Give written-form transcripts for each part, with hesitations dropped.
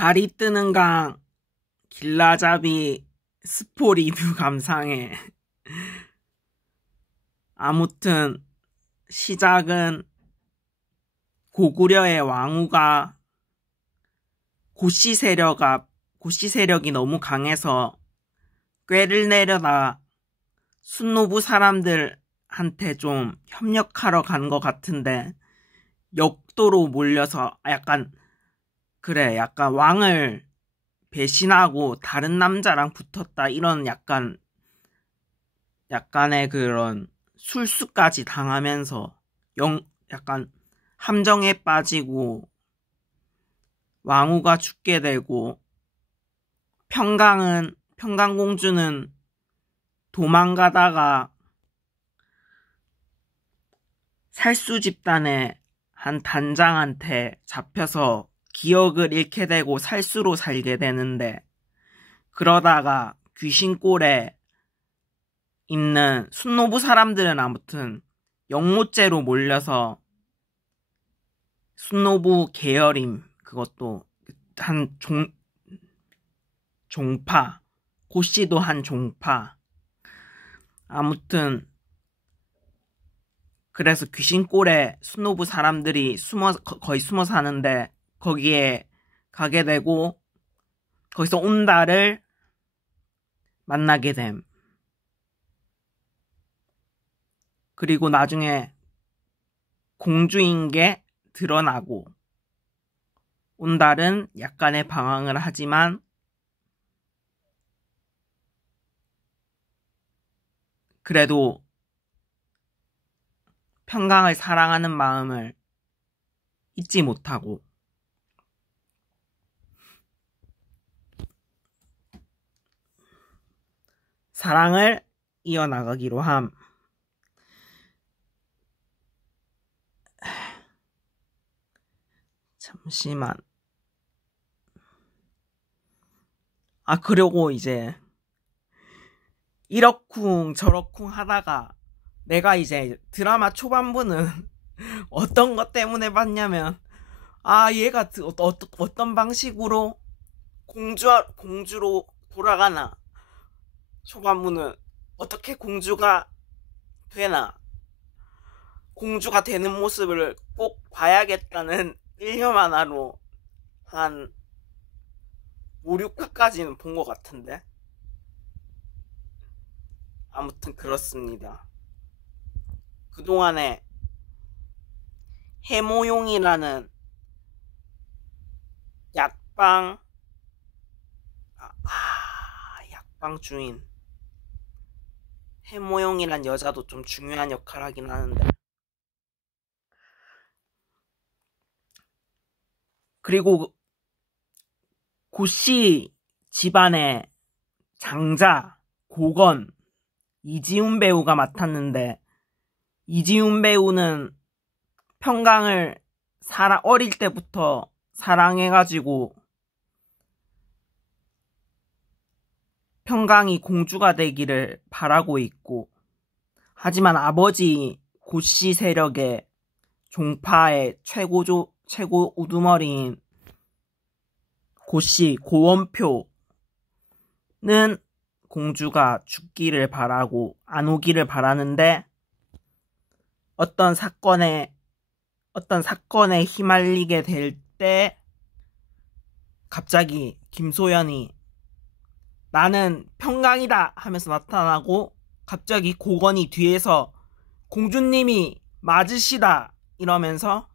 달이 뜨는 강 길라잡이 스포 리뷰 감상해. 아무튼 시작은 고구려의 왕후가 고씨 세력이 너무 강해서 꾀를 내려다 순노부 사람들한테 좀 협력하러 간 것 같은데 역도로 몰려서 약간 왕을 배신하고 다른 남자랑 붙었다 이런 약간의 그런 술수까지 당하면서 약간 함정에 빠지고 왕후가 죽게 되고 평강공주는 도망가다가 살수 집단의 한 단장한테 잡혀서 기억을 잃게 되고 살수로 살게 되는데, 그러다가 귀신골에 있는 순노부 사람들은 아무튼 영모죄로 몰려서 순노부 계열임, 그것도 한 종파, 고씨도 한 종파. 아무튼 그래서 귀신골에 순노부 사람들이 거의 숨어 사는데 거기에 가게 되고 거기서 온다를 만나게 됨. 그리고 나중에 공주인 게 드러나고 온달은 약간의 방황을 하지만 그래도 평강을 사랑하는 마음을 잊지 못하고 사랑을 이어나가기로 함. 잠시만. 그리고 이제 이러쿵 저러쿵 하다가 내가 이제 드라마 초반부는 어떤 것 때문에 봤냐면 얘가 어떤 방식으로 공주로 돌아가나, 초반부는 어떻게 공주가 되나, 공주가 되는 모습을 꼭 봐야겠다는 일념 하나로 한 5, 6화까지는 본 것 같은데, 아무튼 그렇습니다. 그동안에 해모용이라는 약방 주인, 해모용이란 여자도 좀 중요한 역할을 하긴 하는데, 그리고 고씨 집안의 장자 고건 이지훈 배우가 맡았는데, 이지훈 배우는 평강을 어릴 때부터 사랑해가지고 평강이 공주가 되기를 바라고 있고, 하지만 아버지 고씨 세력의 종파의 최고 우두머리인 고씨 고원표는 공주가 죽기를 바라고 안 오기를 바라는데, 어떤 사건에 휘말리게 될 때 갑자기 김소연이 나는 평강이다 하면서 나타나고, 갑자기 고건이 뒤에서 공주님이 맞으시다 이러면서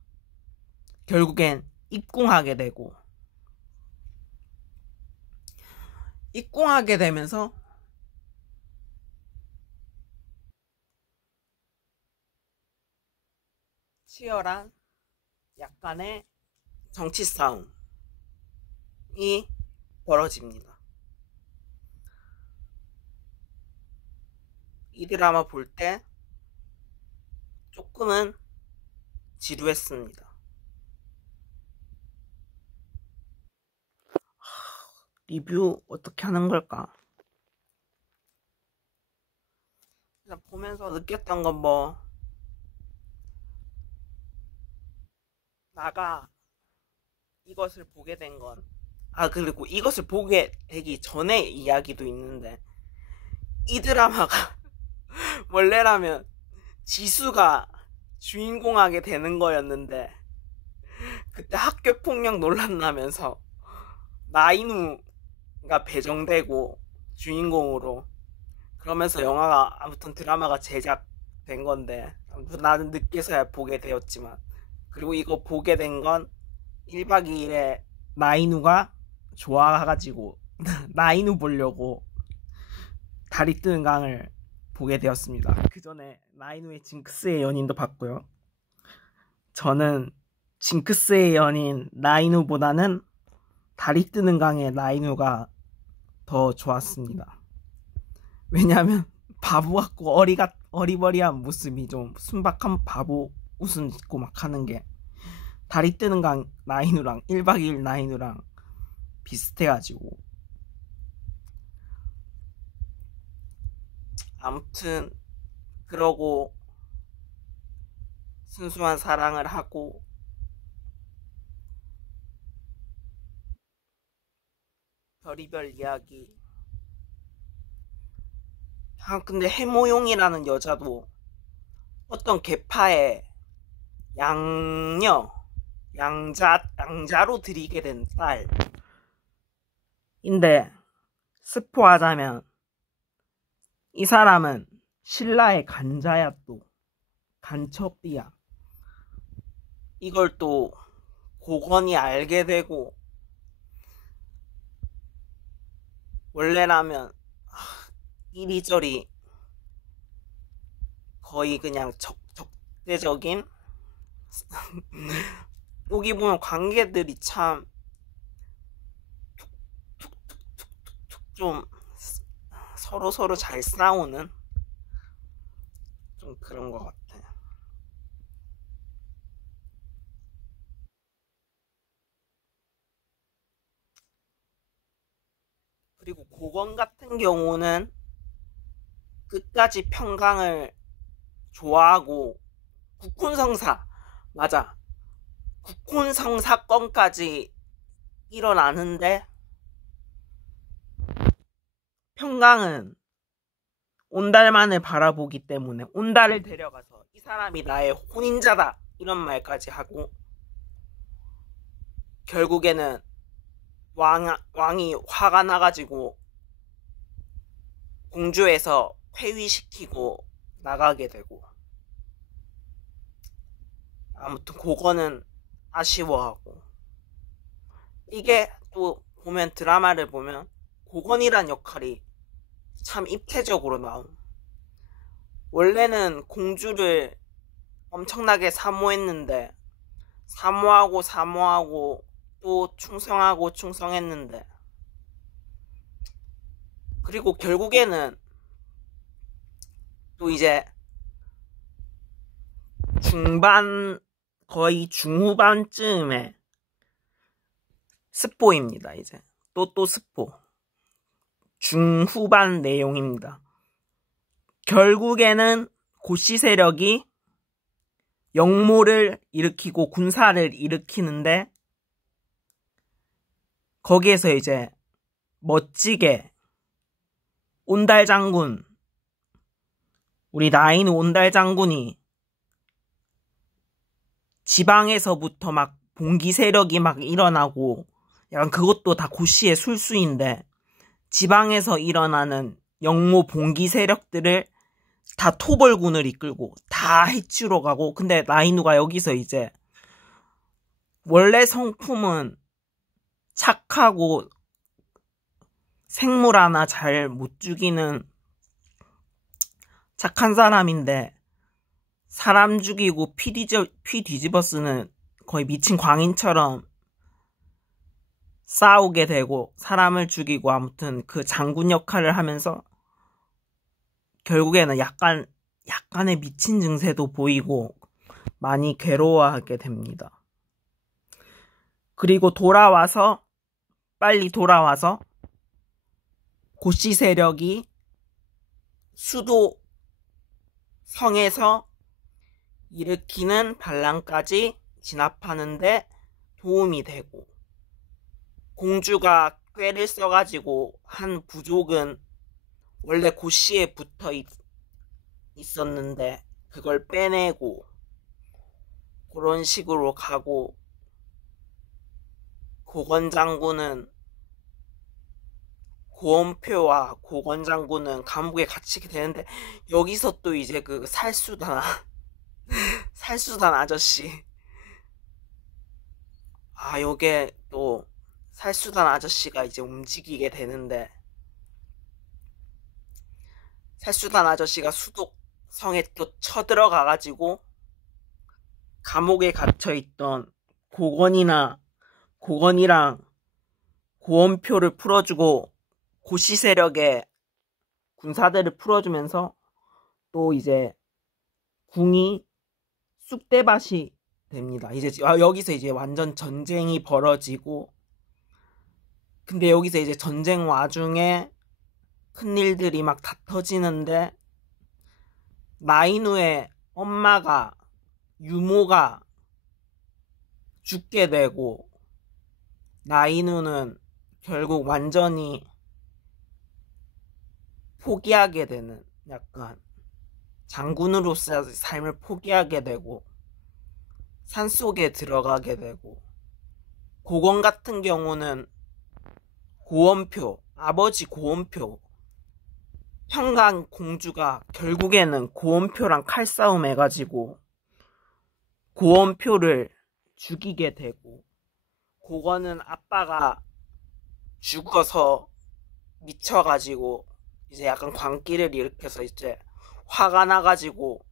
결국엔 입궁하게 되면서 치열한 약간의 정치 싸움이 벌어집니다. 이 드라마 볼 때 조금은 지루했습니다. 리뷰 어떻게 하는 걸까? 그냥 보면서 느꼈던 건 나가 이것을 보게 된 건 그리고 이것을 보게 되기 전에 이야기도 있는데, 이 드라마가 원래라면 지수가 주인공하게 되는 거였는데, 그때 학교폭력 논란 나면서 나인우가 배정되고 주인공으로, 그러면서 영화가 아무튼 드라마가 제작된 건데, 아무튼 나는 늦게서야 보게 되었지만, 그리고 이거 보게 된 건 1박 2일에 나인우가 좋아가지고 나인우 보려고 달이 뜨는 강을 보게 되었습니다. 그 전에 나인우의 징크스의 연인도 봤고요. 저는 징크스의 연인 나인우보다는 달이 뜨는 강의 나인우가 더 좋았습니다. 왜냐하면 바보 같고 어리버리한 모습이, 좀 순박한 바보 웃음 짓고 막 하는 게 달이 뜨는 강 나인우랑 1박 2일 나인우랑 비슷해가지고, 아무튼 그러고 순수한 사랑을 하고 별이별 이야기. 근데 해모용이라는 여자도 어떤 계파의 양자로 들이게 된 딸인데, 스포하자면 이 사람은 신라의 간자야, 또 간첩이야. 이걸 또 고건이 알게 되고, 원래라면 이리저리 거의 그냥 적대적인 여기 보면 관계들이 참 좀 서로 잘 싸우는 좀 그런 것 같아. 그리고 고건 같은 경우는 끝까지 평강을 좋아하고, 국혼성사, 맞아, 국혼성 사건까지 일어나는데 평강은 온달만을 바라보기 때문에 온달을 데려가서 이 사람이 나의 혼인자다 이런 말까지 하고, 결국에는 왕이 화가 나가지고 공주에서 폐위시키고 나가게 되고, 아무튼 그거는 아쉬워하고, 이게 또 보면 드라마를 보면 고건이란 역할이 참 입체적으로 나옴. 원래는 공주를 엄청나게 사모했는데, 사모하고 또 충성했는데, 그리고 결국에는 또 이제 거의 중후반쯤에 스포입니다. 이제 또 스포. 중후반 내용입니다. 결국에는 고씨 세력이 영모를 일으키고 군사를 일으키는데, 거기에서 이제 멋지게 온달 장군, 우리 나인우 온달 장군이 지방에서부터 막 봉기 세력이 막 일어나고, 약간 그것도 다 고씨의 술수인데, 지방에서 일어나는 영모 봉기 세력들을 다 토벌군을 이끌고 다 해치러 가고, 근데 나인우가 여기서 이제 원래 성품은 착하고 생물 하나 잘 못 죽이는 착한 사람인데, 사람 죽이고 피 뒤집어 쓰는 거의 미친 광인처럼 싸우게 되고 사람을 죽이고, 아무튼 그 장군 역할을 하면서 결국에는 약간의 미친 증세도 보이고 많이 괴로워하게 됩니다. 그리고 빨리 돌아와서 고씨 세력이 수도 성에서 일으키는 반란까지 진압하는데 도움이 되고, 공주가 꾀를 써가지고 한 부족은 원래 고시에 붙어 있었는데 그걸 빼내고 그런 식으로 가고, 고건장군은 고원표와 고건장군은 감옥에 갇히게 되는데, 여기서 또 이제 그 살수단 살수단 아저씨, 요게 또 살수단 아저씨가 이제 움직이게 되는데, 살수단 아저씨가 수독성에 또 쳐들어가가지고 감옥에 갇혀있던 고건이랑 고원표를 풀어주고 고시 세력의 군사들을 풀어주면서 또 이제 궁이 쑥대밭이 됩니다. 이제 여기서 이제 완전 전쟁이 벌어지고, 근데 여기서 이제 전쟁 와중에 큰일들이 막 다 터지는데, 나인우의 엄마가, 유모가 죽게 되고, 나인우는 결국 완전히 포기하게 되는, 약간 장군으로서의 삶을 포기하게 되고 산속에 들어가게 되고, 고건 같은 경우는 고원표, 아버지 고원표, 평강 공주가 결국에는 고원표랑 칼싸움 해가지고 고원표를 죽이게 되고, 고건은 아빠가 죽어서 미쳐가지고 이제 약간 광기를 일으켜서 이제 화가 나가지고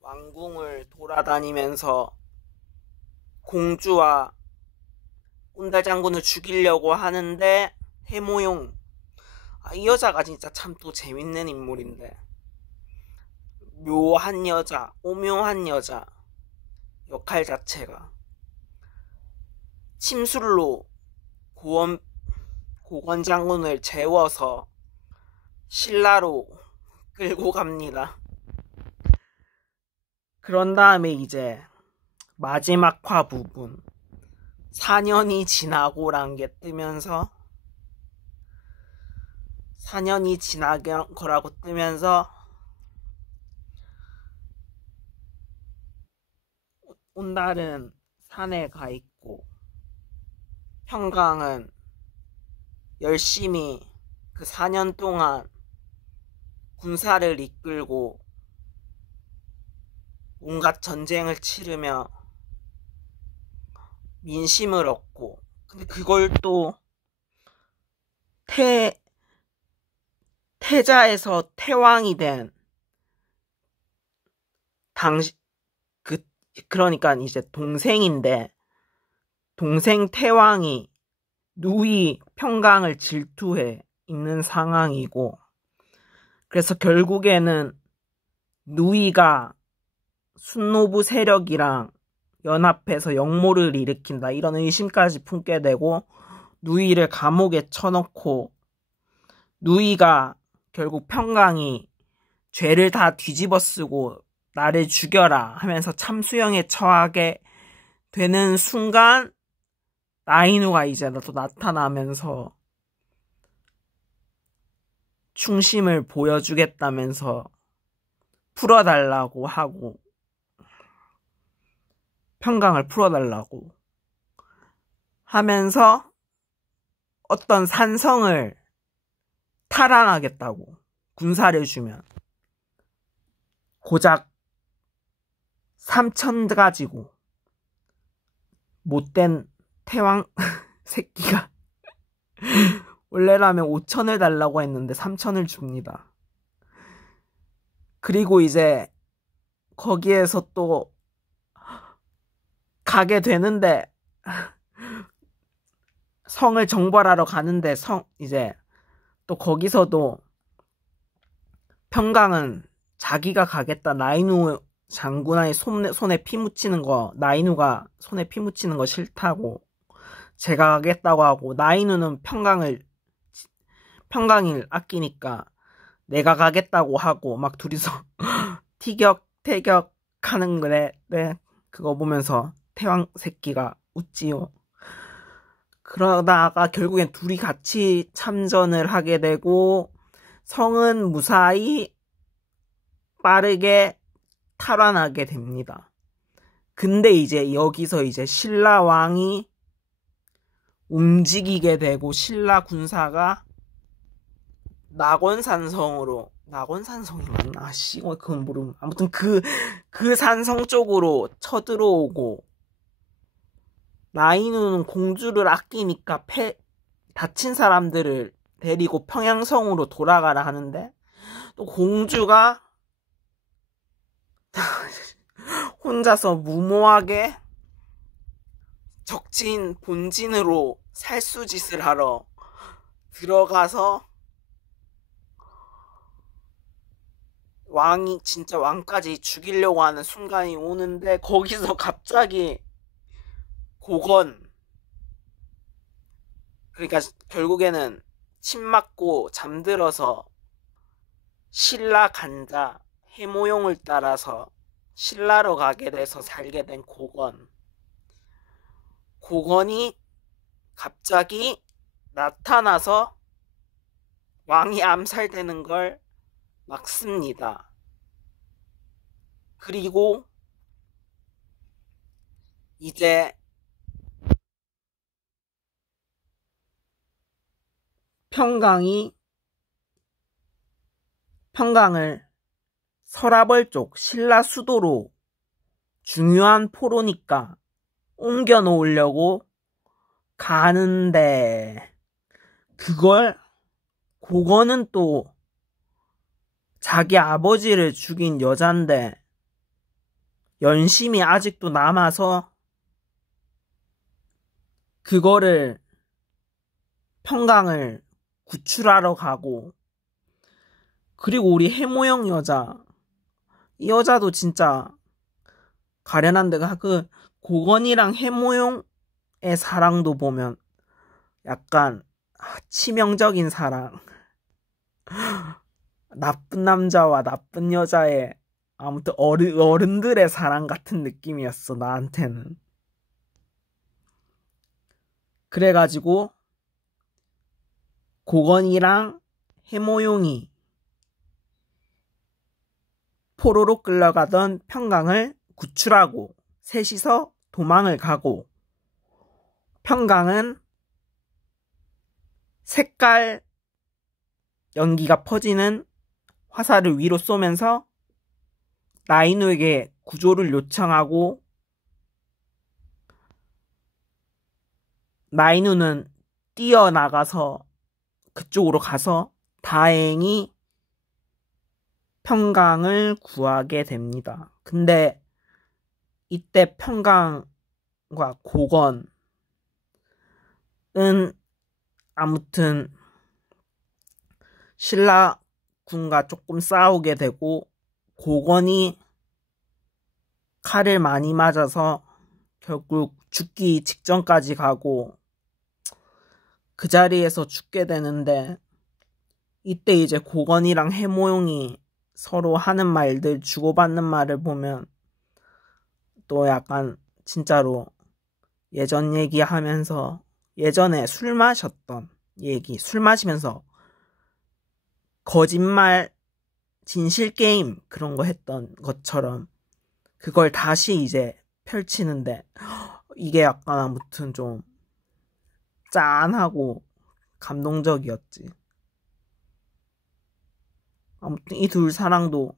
왕궁을 돌아다니면서 공주와 온달 장군을 죽이려고 하는데, 해모용, 이 여자가 진짜 참 또 재밌는 인물인데, 묘한 여자, 오묘한 여자, 역할 자체가 침술로 고건 장군을 재워서 신라로 끌고 갑니다. 그런 다음에 이제 마지막 화 부분 4년이 지나고란 게 뜨면서, 4년이 지난 거라고 뜨면서 온달은 산에 가 있고, 평강은 열심히 그 4년 동안 군사를 이끌고 온갖 전쟁을 치르며 민심을 얻고, 근데 그걸 또 태자에서 태왕이 된 그러니까 이제 동생인데, 동생 태왕이 누이 평강을 질투해 있는 상황이고, 그래서 결국에는 누이가 순노부 세력이랑 연합해서 역모를 일으킨다, 이런 의심까지 품게 되고, 누이를 감옥에 쳐넣고, 누이가 결국 평강이 죄를 다 뒤집어쓰고 나를 죽여라 하면서 참수형에 처하게 되는 순간, 나인우가 이제 또 나타나면서 충심을 보여주겠다면서 풀어달라고 하고, 평강을 풀어달라고 하면서 어떤 산성을 탈환하겠다고 군사를 주면, 고작 3,000 가지고 못된 태왕 새끼가 원래라면 5,000을 달라고 했는데 3,000을 줍니다. 그리고 이제 거기에서 또 가게 되는데, 성을 정벌하러 가는데 이제 또 거기서도 평강은 자기가 가겠다, 나인우 장군의 손에 피 묻히는 거, 나인우가 손에 피 묻히는 거 싫다고 제가 가겠다고 하고, 나인우는 평강을 아끼니까 내가 가겠다고 하고 막 둘이서 티격태격 하는 거래. 네, 그거 보면서 태왕 새끼가 웃지요. 그러다가 결국엔 둘이 같이 참전을 하게 되고 성은 무사히 빠르게 탈환하게 됩니다. 근데 이제 여기서 이제 신라 왕이 움직이게 되고 신라 군사가 낙원산성이 맞나? 아씨, 그건 모르면. 아무튼 그 산성 쪽으로 쳐들어오고, 나인우는 공주를 아끼니까 다친 사람들을 데리고 평양성으로 돌아가라 하는데, 또 공주가 혼자서 무모하게 적진 본진으로 살수짓을 하러 들어가서 왕이 진짜 왕까지 죽이려고 하는 순간이 오는데 거기서 갑자기 그러니까 결국에는 침 맞고 잠들어서 신라 간자 해모용을 따라서 신라로 가게 돼서 살게 된 고건이 갑자기 나타나서 왕이 암살되는 걸 막습니다. 그리고 이제 평강을 서라벌 쪽 신라 수도로 중요한 포로니까 옮겨 놓으려고 가는데 그걸 고건은 또 자기 아버지를 죽인 여잔데 연심이 아직도 남아서 그거를 평강을 구출하러 가고, 그리고 우리 해모영 이 여자도 진짜 가련한데 그 고건이랑 해모용의 사랑도 보면 약간 치명적인 사랑, 나쁜 남자와 나쁜 여자의 아무튼 어른들의 사랑 같은 느낌이었어 나한테는. 그래가지고 고건이랑 해모용이 포로로 끌려가던 평강을 구출하고 셋이서 도망을 가고, 평강은 색깔 연기가 퍼지는 화살을 위로 쏘면서 나인우에게 구조를 요청하고, 나인우는 뛰어나가서 그쪽으로 가서 다행히 평강을 구하게 됩니다. 근데 이때 평강과 고건은 아무튼 신라군과 조금 싸우게 되고, 고건이 칼을 많이 맞아서 결국 죽기 직전까지 가고 그 자리에서 죽게 되는데, 이때 이제 고건이랑 해모용이 서로 하는 말들, 주고받는 말을 보면 또 약간 진짜로 예전 얘기하면서 예전에 술 마셨던 얘기, 술 마시면서 거짓말, 진실 게임 그런 거 했던 것처럼 그걸 다시 이제 펼치는데, 이게 약간 아무튼 좀 짠하고 감동적이었지. 아무튼 이 둘 사랑도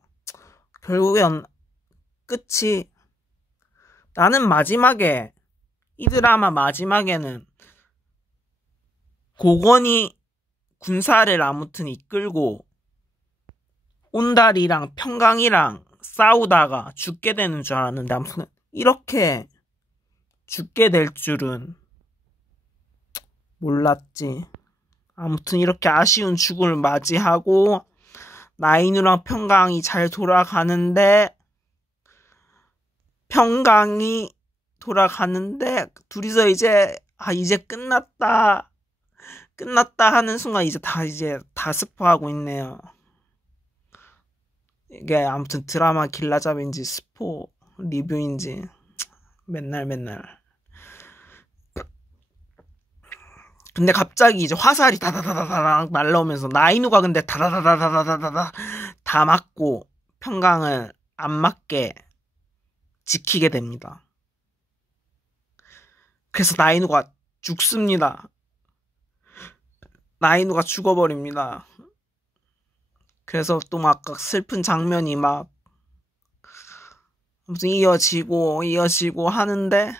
결국엔 끝이, 나는 마지막에 이 드라마 마지막에는 고건이 군사를 아무튼 이끌고 온달이랑 평강이랑 싸우다가 죽게 되는 줄 알았는데, 아무튼 이렇게 죽게 될 줄은 몰랐지. 아무튼 이렇게 아쉬운 죽음을 맞이하고 나인우랑 평강이 잘 돌아가는데, 둘이서 이제 끝났다 하는 순간 이제 다 스포하고 있네요. 이게 아무튼 드라마 길라잡인지 스포 리뷰인지 맨날 근데 갑자기 이제 화살이 다다다다닥 날라오면서 나이누가 근데 다다다다다다다다 다 맞고 평강을 안 맞게 지키게 됩니다. 그래서 나이누가 죽습니다. 나이누가 죽어버립니다. 그래서 또 막 슬픈 장면이 막 무슨 이어지고 하는데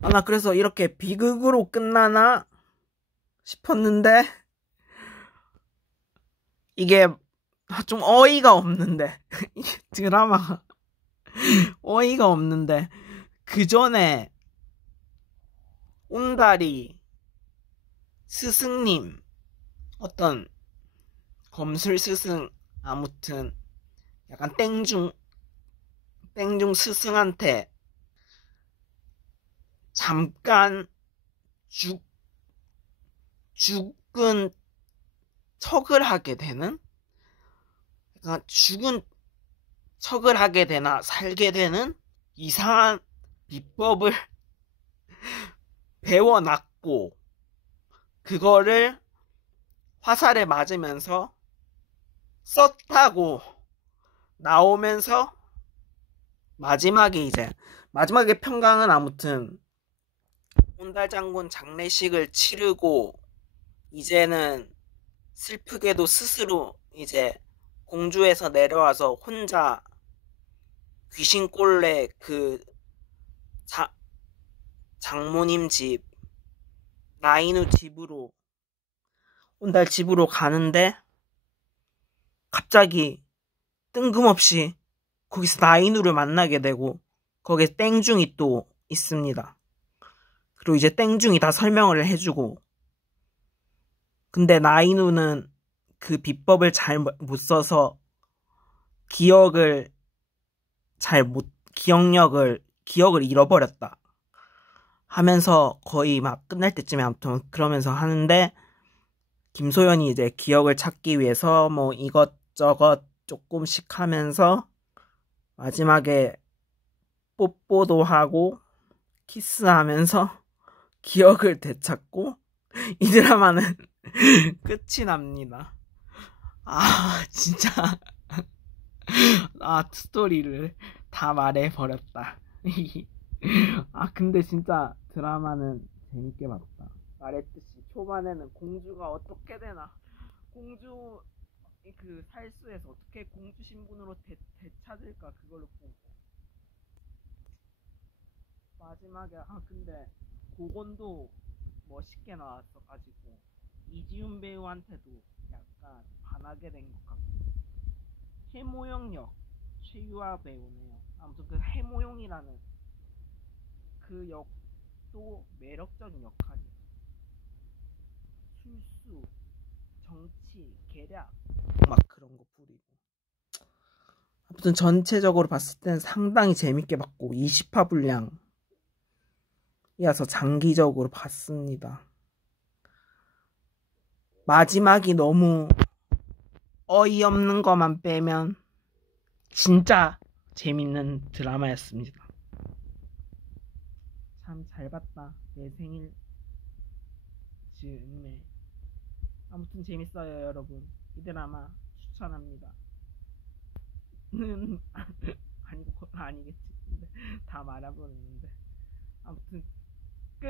나 그래서 이렇게 비극으로 끝나나 싶었는데 이게 좀 어이가 없는데 드라마가 어이가 없는데 그 전에 온다리 스승님 어떤 검술 스승 아무튼 약간 땡중 스승한테 잠깐 죽은 척을 하게 되는 약간 죽은 척을 하게 되나 살게 되는 이상한 비법을 배워놨고 그거를 화살에 맞으면서 썼다고 나오면서 마지막에 평강은 아무튼 온달 장군 장례식을 치르고 이제는 슬프게도 스스로 이제 공주에서 내려와서 혼자 귀신꼴레 그 장모님 집 나이누 집으로 온달 집으로 가는데 갑자기 뜬금없이 거기서 나이누를 만나게 되고 거기에 땡중이 또 있습니다. 그리고 이제 땡중이 다 설명을 해주고 근데 나이누는 그 비법을 잘 못 써서 기억을 잃어버렸다 하면서 거의 막 끝날 때쯤에 아무튼 그러면서 하는데 김소연이 이제 기억을 찾기 위해서 뭐 이것저것 조금씩 하면서 마지막에 뽀뽀도 하고 키스하면서 기억을 되찾고 이 드라마는 끝이 납니다. 진짜 스토리를 다 말해버렸다. 근데 진짜 드라마는 재밌게 봤다. 말했듯이 초반에는 공주가 어떻게 되나 공주 그 살수에서 어떻게 공주 신분으로 되찾을까 그걸로 보고 마지막에 근데 그건도 멋있게 나왔어가지고 이지훈 배우한테도 약간 반하게 된 것 같고 해모영 역 최유아 배우네요. 아무튼 그 해모용이라는 그 역도 매력적인 역할이에요. 술수, 정치, 계략 막 그런 거 부리고 아무튼 전체적으로 봤을 때는 상당히 재밌게 봤고 20화 분량이어서 장기적으로 봤습니다. 마지막이 너무 어이없는 것만 빼면 진짜 재밌는 드라마였습니다. 참 잘 봤다. 내 생일 즈음에 아무튼 재밌어요 여러분. 이 드라마 추천합니다. 아니겠지. 근데 다 말해버렸는데 아무튼 끝.